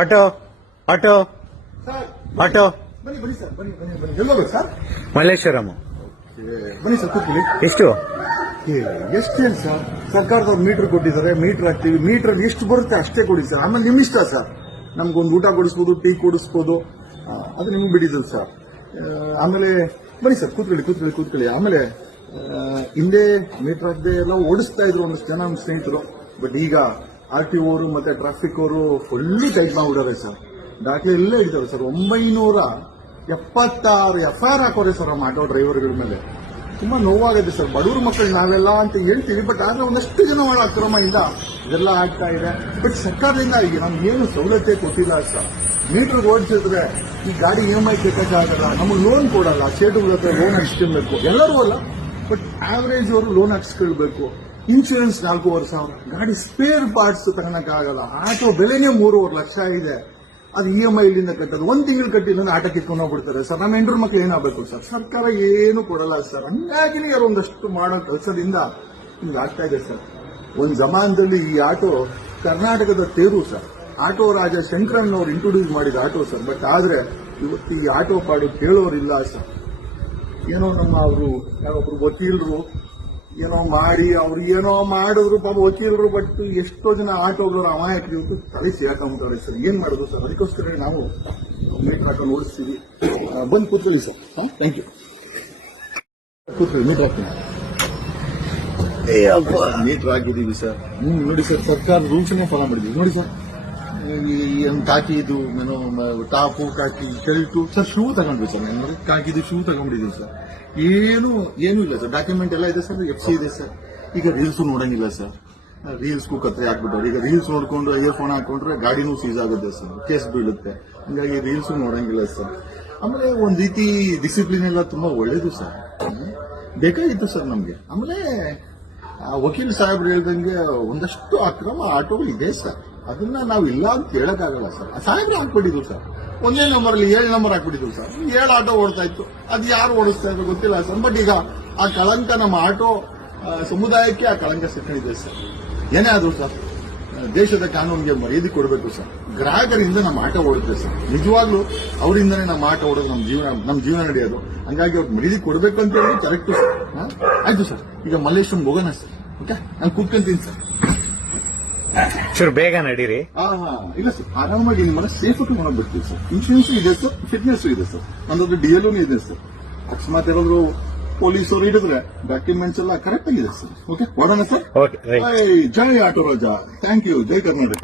Auto auto sir auto. ಬನ್ನಿ ಬನ್ನಿ sir ಬನ್ನಿ ಬನ್ನಿ ಬನ್ನಿ. ಸರ್? ಮಲ್ಲೇಶ್ವರಂ. ಬನ್ನಿ ಸರ್ ಕೂತ್ಕೊಳ್ಳಿ. ಎಷ್ಟು? ಎಷ್ಟು ಏನು ಸರ್? ಸರ್ಕಾರದವ್ರು ಮೀಟರ್ ಕೊಟ್ಟಿದ್ದಾರೆ ಮೀಟರ್ ಹಾಕ್ತೀವಿ. ಮೀಟರ್ ಎಷ್ಟು ಬರುತ್ತೆ ಅಷ್ಟೇ ಕೊಡಿ ಸರ್. ಆಮೇಲೆ ನಿಮ್ ಇಷ್ಟ ಸರ್? ನಮ್ಗೊಂದು ಊಟ ಕೊಡಿಸ್ಬೋದು ಟೀ ಕೊಡಿಸ್ಬೋದು. ಅದು ನಿಮ್ಗೆ ಬಿಡಿದ್ರು ಸರ್. ಆಮೇಲೆ ಬನ್ನಿ ಸರ್ ಕೂತ್ಕೊಳ್ಳಿ ಕೂತ್ಕೊಳ್ಳಿ ಕೂತ್ಕೊಳ್ಳಿ. ಆಮೇಲೆ ಹಿಂದೆ ಮೀಟರ್ ಹಾಕದೆ ಎಲ್ಲ ಓಡಿಸ್ತಾ ಇದ್ರು ಒಂದಷ್ಟು ಜನ ನಮ್ಮ ಸ್ನೇಹಿತರು. ಬಟ್ ಈಗ ಆರ್ ಟಿ ಓರು ಮತ್ತೆ ಟ್ರಾಫಿಕ್ ಅವರು ಫುಲ್ಲು ಟೈಟ್ ಮಾಡಿದ್ದಾರೆ ಸರ್ ದಾಖಲೆ ಎಲ್ಲ ಇದ್ದಾರೆ ಸರ್ ಒಂಬೈನೂರ ಎಪ್ಪತ್ತಾರು ಎಫ್ ಐ ಆರ್ ಹಾಕೋರೆ ಸರ್ ನಮ್ಮ ಆಟೋ ಡ್ರೈವರ್ಗಳ ಮೇಲೆ. ತುಂಬಾ ನೋವಾಗುತ್ತೆ ಸರ್ ಬಡವ್ರ ಮಕ್ಕಳು ನಾವೆಲ್ಲ ಅಂತ ಹೇಳ್ತೀವಿ ಬಟ್ ಆದ್ರೆ ಒಂದಷ್ಟು ಜನ ಒಳ ಇಲ್ಲ ಇದೆಲ್ಲ ಆಗ್ತಾ ಇದೆ. ಬಟ್ ಸರ್ಕಾರದಿಂದ ಈಗ ನಮ್ಗೆ ಏನು ಸವಲತ್ತೇ ಕೊಟ್ಟಿಲ್ಲ ಸರ್ ಮೀಟರ್ ಓಡಿಸಿದ್ರೆ ಈ ಗಾಡಿ ಇ ಎಂ ಐ ಕಟ್ಟಕ್ಕಾಗಲ್ಲ ನಮಗೆ ಲೋನ್ ಕೊಡಲ್ಲ ಸೇಟು ಹತ್ರ ಲೋನ್ ಹಾಕ್ಸ್ಕೊಳ್ಬೇಕು. ಎಲ್ಲರೂ ಅಲ್ಲ ಬಟ್ ಆವರೇಜ್ ಅವರು ಲೋನ್ ಹಾಕ್ಸ್ಕೊಳ್ಬೇಕು. ಇನ್ಶೂರೆನ್ಸ್ ನಾಲ್ಕೂವರೆ ಸಾವಿರ. ಗಾಡಿ ಸ್ಪೇರ್ ಪಾರ್ಟ್ಸ್ ತಗೊಳಕ್ಕಾಗಲ್ಲ ಆಟೋ ಬೆಲೆನೇ ಮೂರುವರೆ ಲಕ್ಷ ಇದೆ. ಅದು ಇ ಎಂ ಐ ಇಲ್ಲಿಂದ ಕಟ್ಟೋದು. ಒಂದು ತಿಂಗಳು ಕಟ್ಟಿಲ್ಲ ಆಟೋ ಕಿತ್ಕೊಂಡು ಹೋಗ್ಬಿಡ್ತಾರೆ. ಸರ್, ನಮ್ಮ ಹೆಂಡ್ರ ಮಕ್ಳು ಏನಾಗಬೇಕು? ಸರ್, ಸರ್ಕಾರ ಏನು ಕೊಡಲ್ಲ ಸರ್. ಹಂಗಾಗಿನೇ ಯಾರು ಒಂದಷ್ಟು ಮಾಡೋ ಕೆಲಸದಿಂದ ನಿಮ್ಗೆ ಆಗ್ತಾ ಇದೆ ಸರ್. ಒಂದು ಜಮಾನದಲ್ಲಿ ಈ ಆಟೋ ಕರ್ನಾಟಕದ ತೇರು ಸರ್. ಆಟೋ ರಾಜ ಶಂಕರಣ್ಣವ್ರು ಇಂಟ್ರೊಡ್ಯೂಸ್ ಮಾಡಿದ ಆಟೋ ಸರ್. ಬಟ್ ಆದ್ರೆ ಇವತ್ತು ಈ ಆಟೋ ಪಾಡು ಕೇಳೋರಿಲ್ಲ ಸರ್. ಏನೋ ನಮ್ಮ ಅವರು ಯಾರೊಬ್ರು ವಕೀಲರು ಏನೋ ಮಾಡಿ ಅವ್ರು ಏನೋ ಮಾಡಿದ್ರು ಪಾಪ ವಕೀಲರು ಬಟ್ ಎಷ್ಟೋ ಜನ ಆಟೋಗಳು ಅಮಾಯಕರು ಇವತ್ತು ತಲೆ ಸೇರ್ಕೊಂಬಿಟ್ಟಾರೆ ಸರ್. ಏನ್ ಮಾಡೋದು ಸರ್? ಅದಕ್ಕೋಸ್ಕರ ನಾವು ಮೀಟರ್ ಹಾಕೊಂಡು ಓಡಿಸ್ತೀವಿ. ಬಂದು ಕೂತ್ಕೊಳ್ಳಿ ಸರ್. ಥ್ಯಾಂಕ್ ಯು ಕೂತ್ಕೊಳ್ಳಿ ಮೀಟರ್ ಹಾಕ್ತೀನಿ. ಮೀಟರ್ ಹಾಕಿದೀವಿ ಸರ್. ನೋಡಿ ಸರ್ ಸರ್ಕಾರ ರೂಲ್ಸ್ನೇ ಫಾಲೋ ಮಾಡಿದೀವಿ ನೋಡಿ ಸರ್. ಈ ಒಂದು ಕಾಕಿ ಇದು ಏನೋ top khaki shirt sir shoe ತಗೊಂಡ್ವಿ ಸರ್, ನಾನು ಕಾಕಿದು ಶೂ ತಗೊಂಡ್ಬಿಟ್ಟಿದ್ದೀವಿ ಸರ್. ಏನು, ಏನೂ ಇಲ್ಲ ಸರ್ ಡಾಕ್ಯುಮೆಂಟ್ ಎಲ್ಲ ಇದೆ ಸರ್ ಎಫ್ ಸಿ ಇದೆ ಸರ್. ಈಗ ರೀಲ್ಸ್ ನೋಡಂಗಿಲ್ಲ ಸರ್. ರೀಲ್ಸ್ಗೂ ಕತ್ರೆ ಹಾಕ್ಬಿಟ್ಟವ್ರು ಈಗ ರೀಲ್ಸ್ ನೋಡ್ಕೊಂಡು ಇಯರ್ಫೋನ್ ಹಾಕೊಂಡ್ರೆ ಗಾಡಿನೂ ಸೀಸ್ ಆಗುತ್ತೆ ಸರ್ ಕೇಸ್ ಬೀಳುತ್ತೆ. ಹಂಗಾಗಿ ರೀಲ್ಸ್ ನೋಡಂಗಿಲ್ಲ ಸರ್. ಆಮೇಲೆ ಒಂದು ರೀತಿ ಡಿಸಿಪ್ಲಿನ್ ಎಲ್ಲ ತುಂಬಾ ಒಳ್ಳೇದು ಸರ್. ಬೇಕಾಗಿತ್ತು ಸರ್ ನಮಗೆ. ಆಮೇಲೆ ವಕೀಲ್ ಸಾಹೇಬ್ರು ಹೇಳ್ದಂಗೆ ಒಂದಷ್ಟು ಅಕ್ರಮ ಆಟೋಗಳು ಇದೆ ಸರ್. ಅದನ್ನ ನಾವು ಇಲ್ಲ ಅಂತ ಹೇಳಕ್ಕಾಗಲ್ಲ ಸರ್. ಸಾಹೇಬ್ರು ಹಾಕ್ಬಿಟ್ಟಿದ್ರು ಸರ್. ಒಂದೇ ನಂಬರ್ ಅಲ್ಲಿ ಏಳು ನಂಬರ್ ಹಾಕ್ಬಿಟ್ಟಿದ್ರು ಸರ್. ಏಳು ಆಟೋ ಓಡ್ತಾ ಇತ್ತು. ಅದು ಯಾರು ಓಡಿಸ್ತಾ ಇದ್ರು ಗೊತ್ತಿಲ್ಲ ಸರ್. ಬಟ್ ಈಗ ಆ ಕಳಂಕ ನಮ್ಮ ಆಟೋ ಸಮುದಾಯಕ್ಕೆ ಆ ಕಳಂಕ ಸಿಕ್ಕಿದೆ ಸರ್. ಏನೇ ಆದ್ರೂ ಸರ್ ದೇಶದ ಕಾನೂನಿಗೆ ಮರ್ಯಾದೆ ಕೊಡಬೇಕು ಸರ್. ಗ್ರಾಹಕರಿಂದ ನಮ್ಮ ಆಟ ಓಡುತ್ತೆ ಸರ್. ನಿಜವಾಗ್ಲೂ ಅವರಿಂದನೇ ನಮ್ಮ ಆಟ ಓಡೋದು ನಮ್ಮ ಜೀವನ ನಮ್ಮ ಜೀವನ ನಡೆಯೋದು. ಹಂಗಾಗಿ ಅವ್ರಿಗೆ ಮರ್ಯಾದೆ ಕೊಡಬೇಕು ಅಂತ ಹೇಳಿ ಕರೆಕ್ಟ್ ಸರ್? ಆಯ್ತು ಸರ್. ಈಗ ಮಲ್ಲೇಶ್ವರಂ ಹೋಗೋಣ ಸರ್. ಓಕೆ ನಾನು ಕೂತ್ಕೊಂತೀನಿ ಸರ್. ಚೂರು ಬೇಗ ನಡೀರಿ. ಹಾ ಹಾ. ಇಲ್ಲ ಸರ್ ಆರಾಮಾಗಿ ನಿಮ್ಮ ಸೇಫ್ ತಗೊಂಡು ಬರ್ತೀವಿ ಸರ್. ಇನ್ಶೂರೆನ್ಸ್ ಇದೆ ಸರ್. ಫಿಟ್ನೆಸ್ ಇದೆ ಸರ್. ನನ್ನದು ಡಿ ಎಲ್ ಇದೆ ಸರ್. ಅಕಸ್ಮಾತ್ ಏನಾದ್ರು ಪೊಲೀಸರು ಹಿಡಿದ್ರೆ ಡಾಕ್ಯುಮೆಂಟ್ಸ್ ಎಲ್ಲ ಕರೆಕ್ಟ್ ಆಗಿದೆ ಸರ್. ಓಕೆ ಹೊಡೋಣ ಸರ್? ಜೈ ಆಟೋ ರಾಜ. ಥ್ಯಾಂಕ್ ಯು ಜೈ ಕರ್ನಾಟಕ.